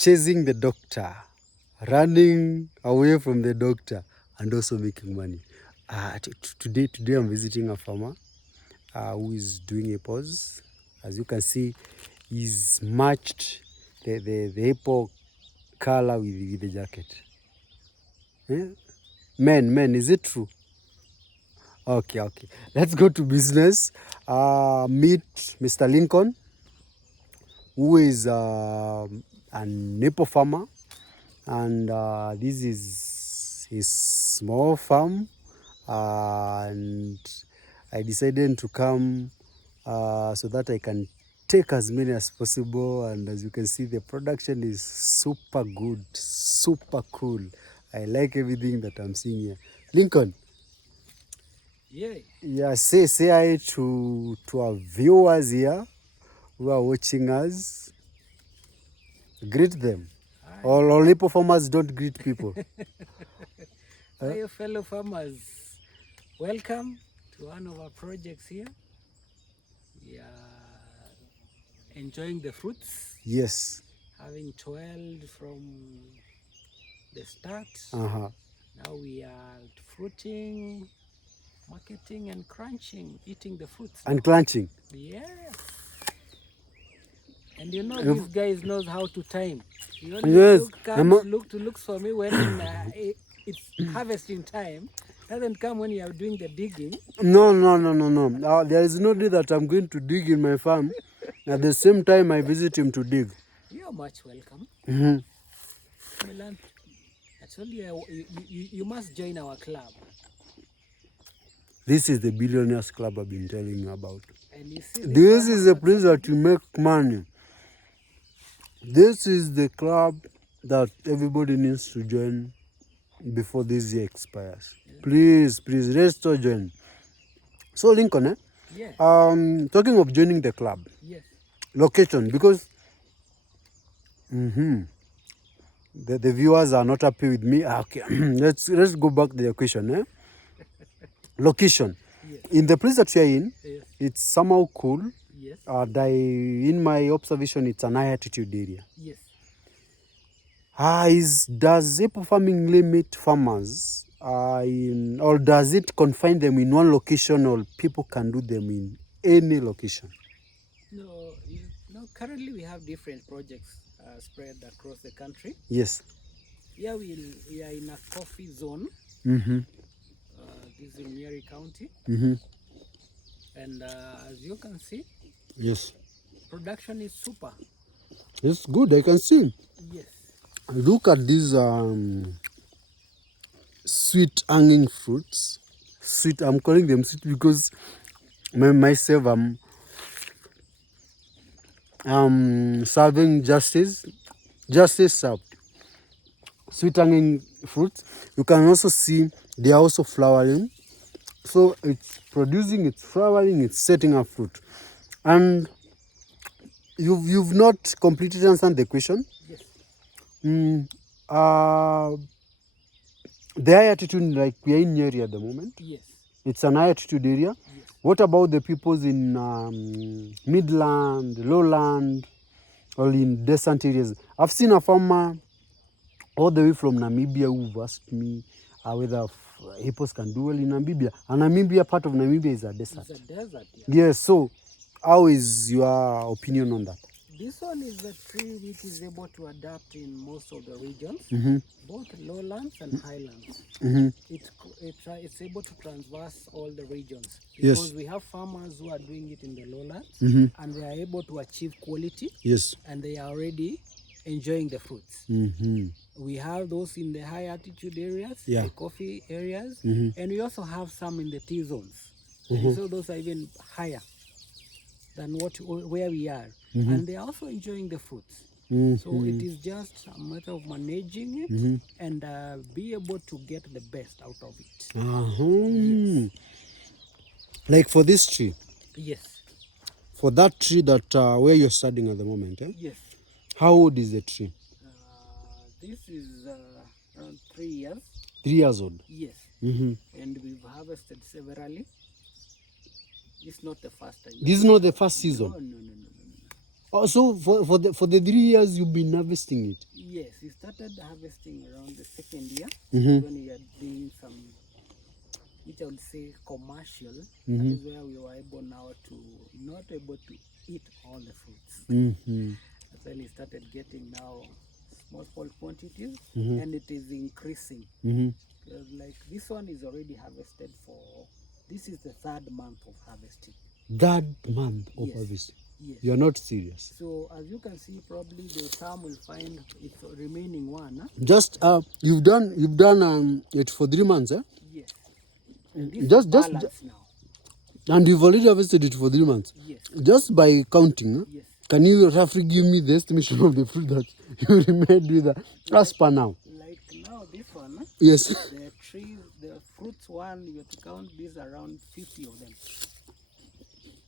chasing the doctor, running away from the doctor, and also making money. Today I'm visiting a farmer who is doing a pause. As you can see, he's matched the apple color with the jacket. Eh? Men, is it true? Okay. Let's go to business. Meet Mr. Lincoln, who is an apple farmer, and this is his small farm. And I decided to come so that I can take as many as possible. And as you can see, the production is super good, super cool. I like everything that I'm seeing here. Lincoln. Yeah, say hi to our viewers here who are watching us. Greet them. Hi. All apple farmers don't greet people. Hi, fellow farmers. Welcome to one of our projects here. We are enjoying the fruits. Yes. Having toiled from the start. Now we are fruiting, marketing and crunching, eating the fruits. And crunching. Yes. And you know, these guys knows how to time. He only looks for me when it's harvesting time. Doesn't come when you are doing the digging. No. There is no day that I'm going to dig in my farm. At the same time, I visit him to dig. You're much welcome. Mm-hmm. I told you, you must join our club. This is the billionaires club I've been telling you about. And you see, this is a place that you make money. This is the club that everybody needs to join before this year expires. Yeah. Please, let's all join. So Lincoln, Yes. Talking of joining the club. Yes. Location, because the viewers are not happy with me. Okay, let's go back to the question. Location. Yes. In the place that you are in, yes, it's somehow cool. Yes. In my observation, it's an high altitude area. Yes. Does apple farming limit farmers, or does it confine them in one location, or people can do them in any location? No, currently we have different projects spread across the country. Yes. Here we are in a coffee zone. This is in Nyeri County. And as you can see, yes, production is super. It's good, I can see. Yes. Look at these sweet hanging fruits. Sweet, I'm calling them sweet because myself I'm serving justice served. Sweet hanging fruits. You can also see they are also flowering. So it's producing, it's flowering, it's setting up fruit. And you've not completely answered the question. Yes. The high altitude, like we are in area at the moment. Yes. It's an high altitude area. Yes. What about the peoples in midland, lowland, or in desert areas? I've seen a farmer all the way from Namibia who've asked me whether apples can do well in Namibia. And Namibia, part of Namibia is a desert. It's a desert, yeah. Yes, so how is your opinion on that? This one is a tree which is able to adapt in most of the regions, both lowlands and highlands. It's able to traverse all the regions because we have farmers who are doing it in the lowlands and they are able to achieve quality. Yes. And they are already enjoying the fruits. We have those in the high altitude areas, the coffee areas, and we also have some in the T zones. So those are even higher than where we are. And they are also enjoying the fruits. So it is just a matter of managing it and be able to get the best out of it. Yes. Like for this tree? Yes. For that tree that where you're studying at the moment? Yes. How old is the tree? This is around 3 years. 3 years old? Yes. And we've harvested severally. It's not the first time. This is not the first season? No. Oh, so for the 3 years you've been harvesting it? Yes, we started harvesting around the second year when we are doing some, which I would say commercial. That is where we were able now to not able to eat all the fruits. That's when we started getting now small quantities, and it is increasing. Like this one is already harvested for, this is the 3rd month of harvesting. 3rd month of Yes. harvest? Yes. You're not serious? So as you can see, probably the some will find it's remaining one. Huh? Just you've done it for 3 months, eh? Yes. And this Just is balance now. and you've already harvested it for 3 months. Yes. Just by counting, huh? Yes. Can you roughly give me the estimation of the fruit that you remained with as per now? Like now, this one. Huh? Yes. The trees, the fruits one, you have to count these around 50 of them.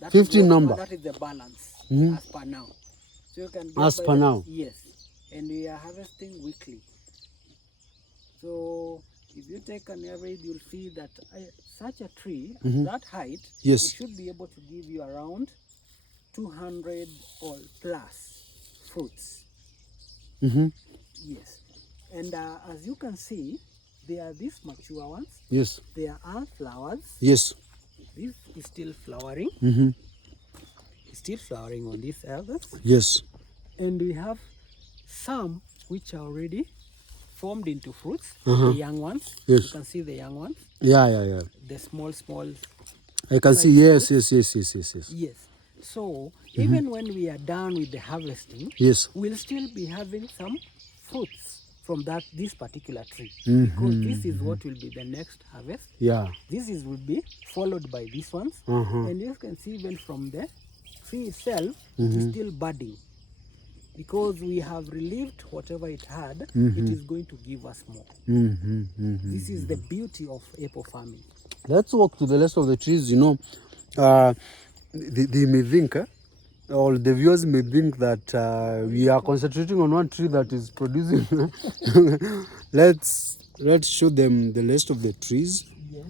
That 50 number. That is the balance as per now. So you can get as per now. Yes, and we are harvesting weekly. So if you take an average, you'll see that such a tree at that height, yes, it should be able to give you around 200 or plus fruits. Yes, and as you can see, there are these mature ones. Yes. There are flowers. Yes. This is still flowering. It's still flowering on these elders. Yes. And we have some which are already formed into fruits. The young ones. Yes. You can see the young ones. Yeah. The small. I can see. Yes. Yes. So even when we are done with the harvesting, yes, we'll still be having some fruits from this particular tree, because this is what will be the next harvest. Yeah. This will be followed by these ones, and you can see even from the tree itself, it's still budding, because we have relieved whatever it had. It is going to give us more. This is the beauty of apple farming. Let's walk to the rest of the trees. They may think, or the viewers may think that we are concentrating on one tree that is producing. Let's show them the rest of the trees. Yes.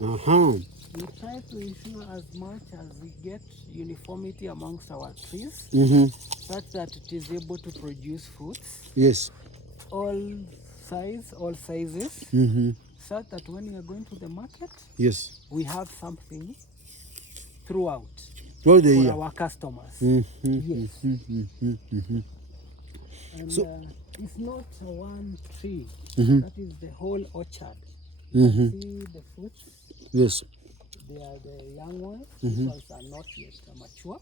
We try to ensure as much as we get uniformity amongst our trees, such that it is able to produce fruits. Yes. All sizes, such that when we are going to the market, yes, we have something throughout for our customers. Yes. And so it's not one tree. That is the whole orchard. You can see the fruits. Yes. They are the young ones. These ones are not yet mature.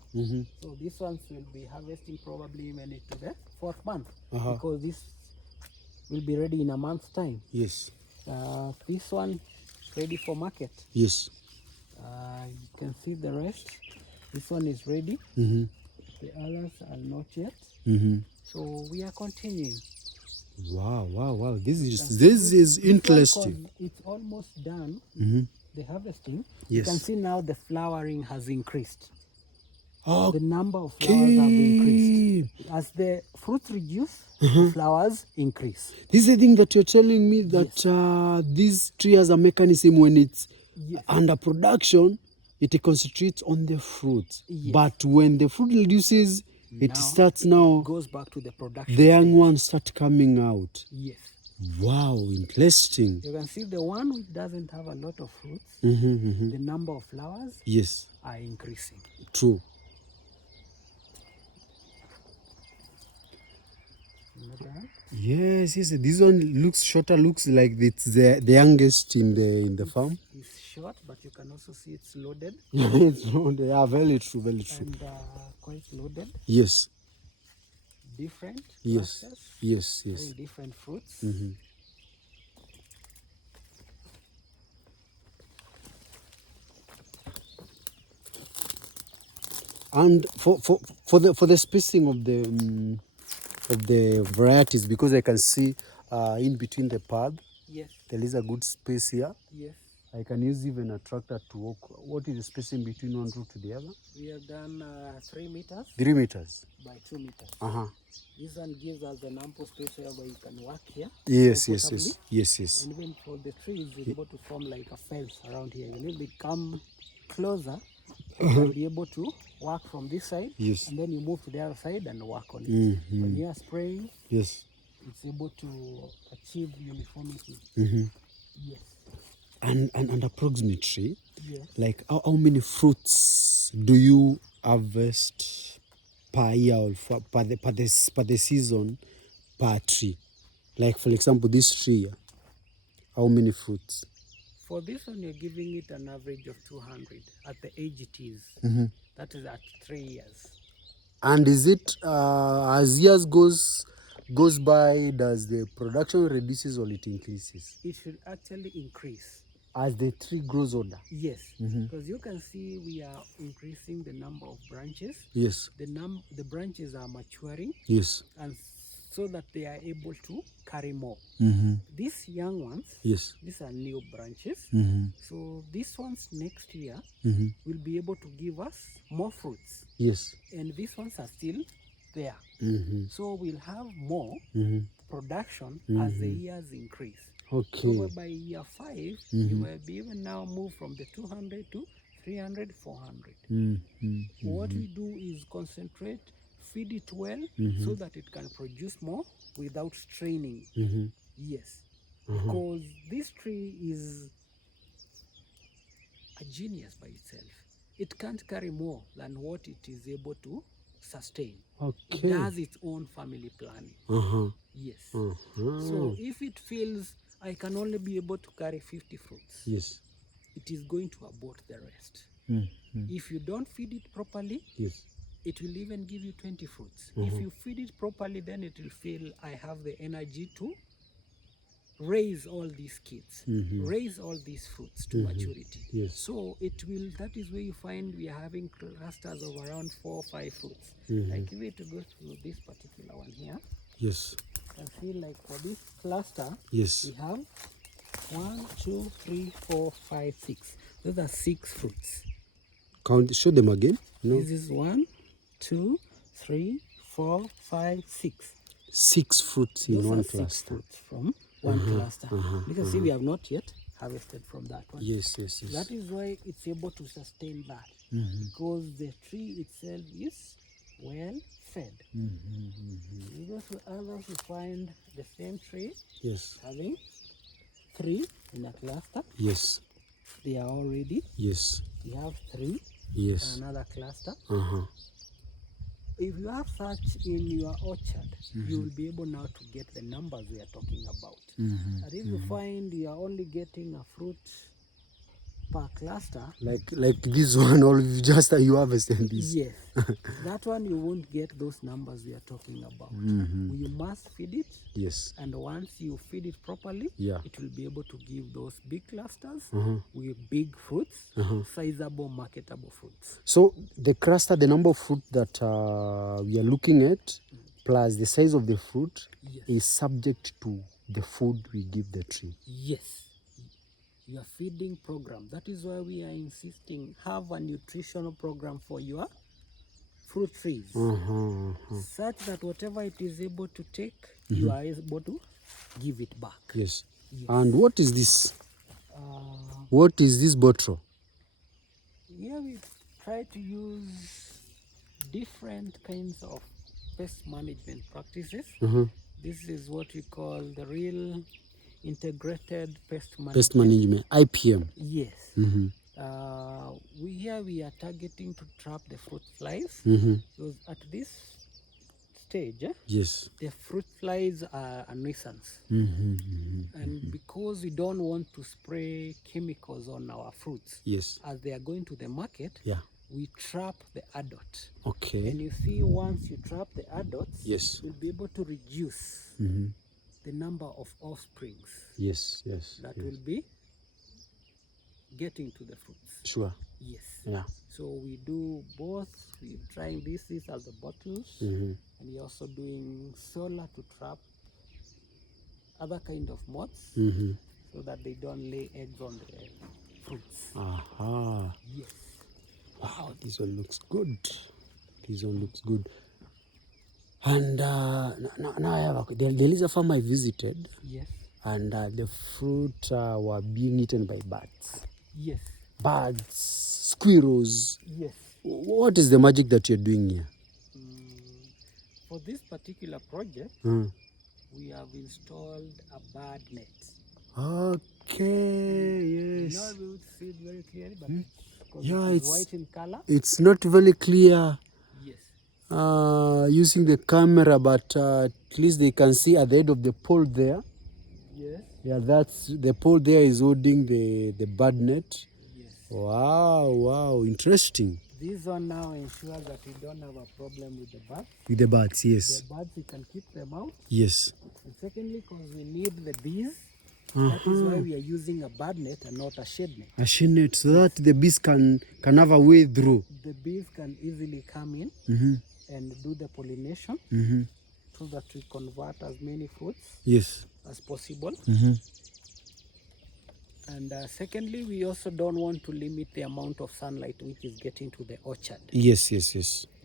So these ones will be harvesting probably even into the 4th month, because this will be ready in a month's time. Yes. This one ready for market. Yes. You can see the rest. This one is ready. The others are not yet. So we are continuing. Wow. This is interesting. It's almost done. The harvesting. Yes. You can see now the flowering has increased. Okay. The number of flowers have increased. As the fruits reduce, the flowers increase. This is the thing that you're telling me, that this tree has a mechanism when it's under production, it concentrates on the fruit. But when the fruit reduces, it starts now. It goes back to the production. The young ones start coming out. Yes. Wow, interesting. You can see the one which doesn't have a lot of fruits, the number of flowers are increasing. True. Yes. This one looks shorter. Looks like it's the youngest in the farm. It's short, but you can also see it's loaded. It's loaded. Yeah, very true. And quite loaded. Yes. Different. Yes. Clusters, very different fruits. And for the spacing of the varieties, because I can see in between the path, there is a good space here. Yes. I can use even a tractor to walk. What is the spacing between one row to the other? We have done 3 meters. 3 meters. By 2 meters. This one gives us an ample space where you can work here. Yes. And even for the trees, it's able to form like a fence around here. When we come closer, You'll be able to work from this side, yes, and then you move to the other side and work on it. When you are spraying, yes. it's able to achieve uniformity. Yes. And approximately, Yes. like how many fruits do you harvest per year or per the season per tree? Like for example, this tree here, how many fruits? For this one, you're giving it an average of 200 at the age it is. That is at 3 years. And is it as years goes by, does the production reduces or it increases? It should actually increase As the tree grows older? Yes, because you can see we are increasing the number of branches. Yes. The branches are maturing. Yes. And so that they are able to carry more. These young ones, yes, these are new branches. So these ones next year will be able to give us more fruits. Yes. And these ones are still there. So we'll have more production as the years increase. Okay. So by year 5, you might be even now move from the 200 to 300, 400. What we do is concentrate, feed it well, so that it can produce more without straining. Yes. Because this tree is a genius by itself. It can't carry more than what it is able to sustain. Okay. It does its own family planning. Yes. So if it feels I can only be able to carry 50 fruits, yes, it is going to abort the rest. If you don't feed it properly, yes, it will even give you 20 fruits. If you feed it properly, then it will feel I have the energy to raise all these kids, raise all these fruits to maturity. Yes. So it will, that is where you find we are having clusters of around 4 or 5 fruits. Like if we to go through this particular one here, yes, I feel like for this cluster, yes, we have 1, 2, 3, 4, 5, 6. Those are 6 fruits. Count, show them again. No. This is 1, 2, 3, 4, 5, 6. 6 fruits in one cluster. 6 fruits from one cluster. You can see we have not yet harvested from that one. Yes, yes, yes. That is why it's able to sustain that, because the tree itself is well fed. You go to others, you find the same tree, yes, having 3 in a cluster. Yes. They are all ready. Yes. You have 3 yes, in another cluster. If you have such in your orchard, you will be able now to get the numbers we are talking about. But if you find you are only getting a fruit per cluster, like this one, or you harvested this. yes, that one you won't get those numbers we are talking about. You must feed it. Yes. And once you feed it properly, yeah, it will be able to give those big clusters with big fruits, sizable, marketable fruits. So the cluster, the number of fruit that we are looking at, plus the size of the fruit, yes, is subject to the food we give the tree. Yes. Your feeding program. That is why we are insisting, have a nutritional program for your fruit trees, such that whatever it is able to take, you are able to give it back. Yes. Yes. And what is this? What is this bottle? Here we try to use different kinds of pest management practices. This is what we call the real integrated pest management. Pest management, IPM. Yes. We are targeting to trap the fruit flies. Because at this stage, yes, the fruit flies are a nuisance. And because we don't want to spray chemicals on our fruits, yes, as they are going to the market, yeah, we trap the adult. Okay. And you see, once you trap the adults, yes, you'll be able to reduce the number of offsprings. Yes, yes. That yes. will be getting to the fruits. Sure. Yes. Yeah. So we do both. We're trying these as the bottles, and we're also doing solar to trap other kind of moths, so that they don't lay eggs on the fruits. Aha. Yes. Wow, this one looks good. This one looks good. And now I have there is a farm I visited. Yes. And the fruit were being eaten by birds. Yes. Birds. squirrels. Yes. What is the magic that you're doing here? For this particular project, we have installed a bird net. Okay, yes. Now we would see it very clearly, but yeah, it's white in color. It's not very clear. Yes. Using the camera, but at least they can see at the end of the pole there. Yes. Yeah, that's the pole there is holding the bird net. Yes. Wow, interesting. This one now ensures that we don't have a problem with the birds. With the birds, yes. The birds, we can keep them out. Yes. And secondly, because we need the bees, that is why we are using a bird net and not a shade net. A shade net, so that the bees can have a way through. The bees can easily come in and do the pollination so that we convert as many fruits as possible. And secondly, we also don't want to limit the amount of sunlight which is getting to the orchard. Yes.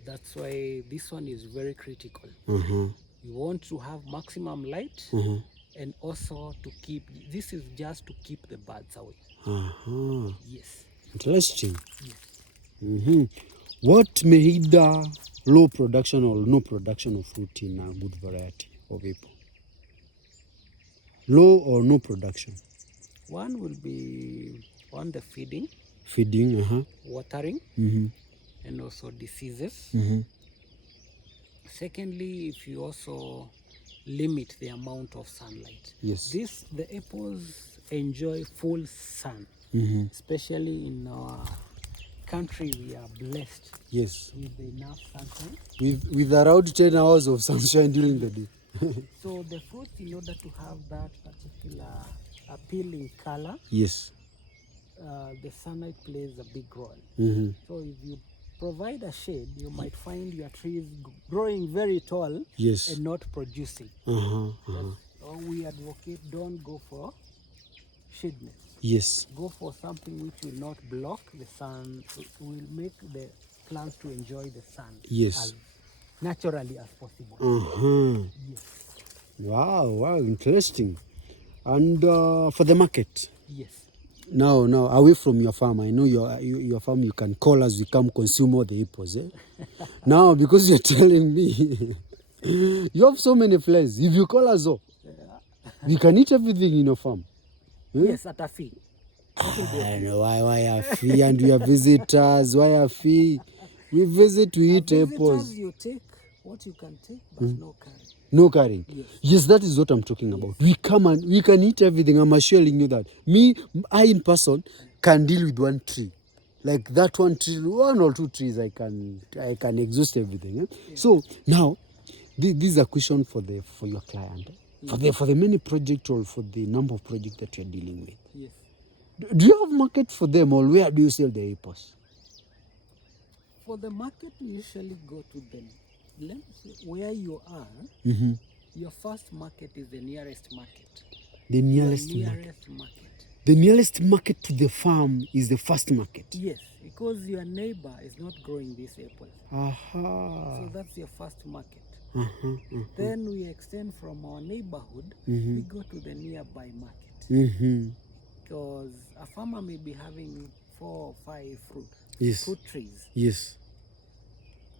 That's why this one is very critical. We want to have maximum light and also to keep, this is just to keep the birds away. Yes. Interesting. Yes. What made low production or no production of fruit in a good variety of apple? Low or no production? One will be on the feeding, watering, and also diseases. Secondly, if you also limit the amount of sunlight. Yes. The apples enjoy full sun, especially in our country. We are blessed with enough sunshine. With around 10 hours of sunshine during the day. So the fruit, in order to have that particular appealing color, the sunlight plays a big role. So if you provide a shade, you might find your trees growing very tall and not producing. We advocate, don't go for shadiness. Go for something which will not block the sun, will make the plants to enjoy the sun as naturally as possible. Wow, interesting. And for the market? Yes. Now, away from your farm, I know your farm, you can call us, we come consume all the apples. Now, because you're telling me, you have so many flies. If you call us, we can eat everything in your farm. Yes, at a fee. I know why a fee, and we are visitors. Why a fee? We visit to eat apples. You take what you can take, but no carrying. No carrying. Yes, that is what I'm talking about. We come and we can eat everything. I'm assuring you that. I in person can deal with one tree. Like that one tree, one or two trees, I can exhaust everything. So now, this is a question for your client. For the many projects or for the number of projects that you're dealing with. Yes. Do you have market for them, or where do you sell the apples? For the market, we usually go to them. Let me say, where you are, your first market is the nearest market. The nearest market. The nearest market to the farm is the first market. Yes, because your neighbor is not growing these apples. So that's your first market. Then we extend from our neighborhood, we go to the nearby market. Because a farmer may be having 4 or 5 fruit trees. Yes.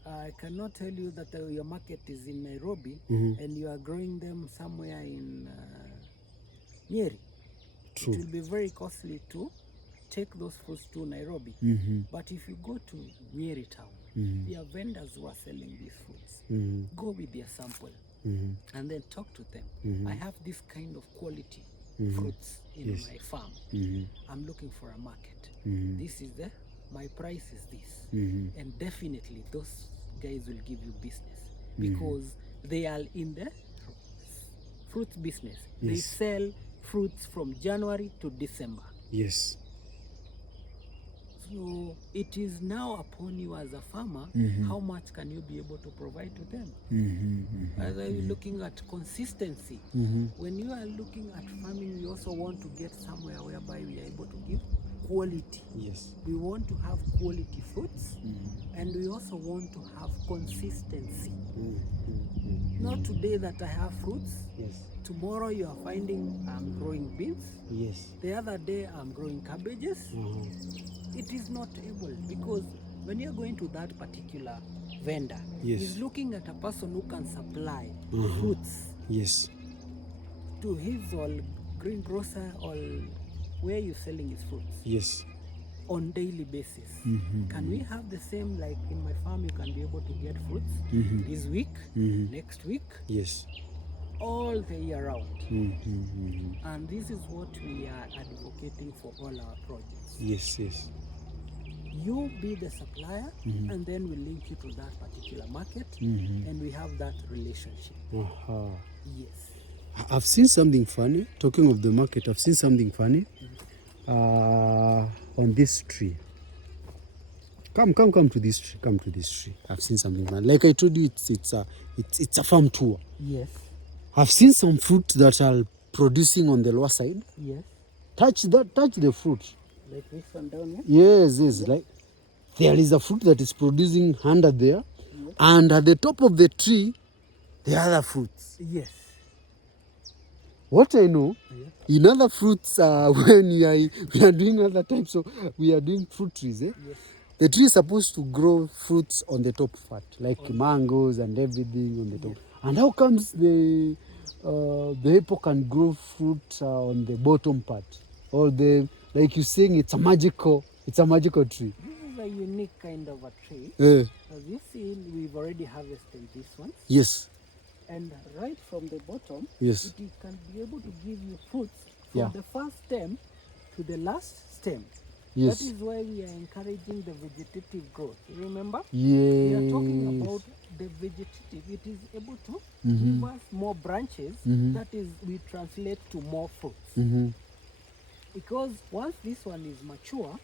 I cannot tell you that your market is in Nairobi and you are growing them somewhere in Nyeri. True. It will be very costly to take those fruits to Nairobi. But if you go to Nyeri town, there are vendors who are selling these fruits. Go with their sample and then talk to them. I have this kind of quality fruits in my farm. I'm looking for a market. This is my price is this. And definitely those guys will give you business because they are in the fruit business. They sell fruits from January to December. Yes. So it is now upon you as a farmer, how much can you be able to provide to them? As are you looking at consistency? When you are looking at farming, you also want to get somewhere whereby we are able to give quality. Yes. We want to have quality fruits, and we also want to have consistency. Not today that I have fruits. Yes. Tomorrow you are finding I'm growing beans. Yes. The other day I'm growing cabbages. It is not able, because when you're going to that particular vendor, Yes. he's looking at a person who can supply fruits Yes. to his or greengrocer or where you're selling his fruits. Yes. On daily basis. Can we have the same, like in my farm you can be able to get fruits this week, next week, Yes. all the year round? And this is what we are advocating for all our projects. Yes, yes. You be the supplier, and then we link you to that particular market, and we have that relationship. Yes. I've seen something funny. Talking of the market, I've seen something funny on this tree. Come to this tree. Come to this tree. I've seen something funny. Like I told you, it's a farm tour. Yes. I've seen some fruit that are producing on the lower side. Yes. Touch the fruit. Like this one down here? Yes, yes. Like there is a fruit that is producing under there, and at the top of the tree, the other fruits. Yes. What I know, in other fruits, when we are doing other types of, we are doing fruit trees, Yes. the tree is supposed to grow fruits on the top part, like mangoes and everything on the top. And how comes the apple can grow fruit on the bottom part? Or like you're saying, it's a magical tree. This is a unique kind of a tree. As you see, we've already harvested this one. Yes. And right from the bottom, Yes. it can be able to give you fruits from the first stem to the last stem. Yes. That is why we are encouraging the vegetative growth. Remember? Yes. We are talking about the vegetative. It is able to give us more branches. That is, we translate to more fruits. Because once this one is mature,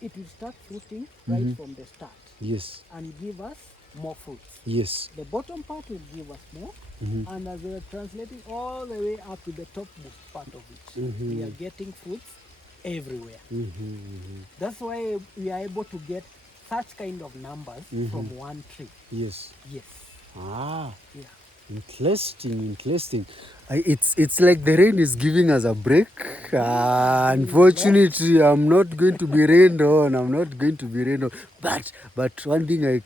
it will start fruiting right from the start. Yes. And give us more fruits. Yes. The bottom part will give us more, and as we are translating all the way up to the topmost part of it, we are getting fruits everywhere. That's why we are able to get such kind of numbers from one tree. Yes. Yes. Ah. Yeah. Interesting. It's like the rain is giving us a break. Unfortunately, I'm not going to be rained on. But one thing I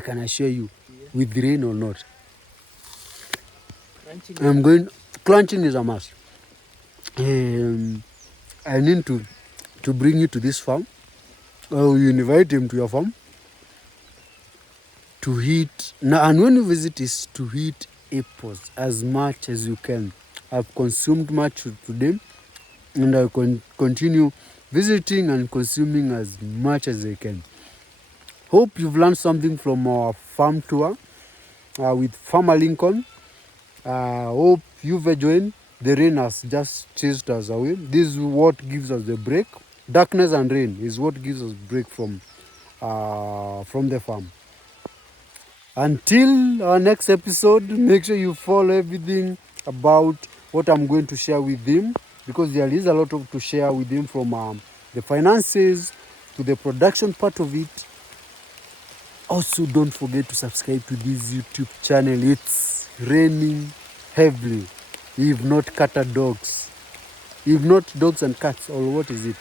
can assure you, with rain or not, crunching is a must. I need to bring you to this farm. You invite him to your farm to eat. Now, and when you visit, is to eat apples as much as you can. I've consumed much today, and I continue visiting and consuming as much as I can. Hope you've learned something from our farm tour with Farmer Lincoln. Hope you've enjoyed. The rain has just chased us away. This is what gives us the break. Darkness and rain is what gives us break from the farm. Until our next episode, make sure you follow everything about what I'm going to share with him, because there is a lot to share with him, from the finances to the production part of it. Also, don't forget to subscribe to this YouTube channel. It's raining heavily. If not dogs and cats, or what is it?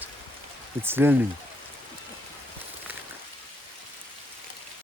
It's raining.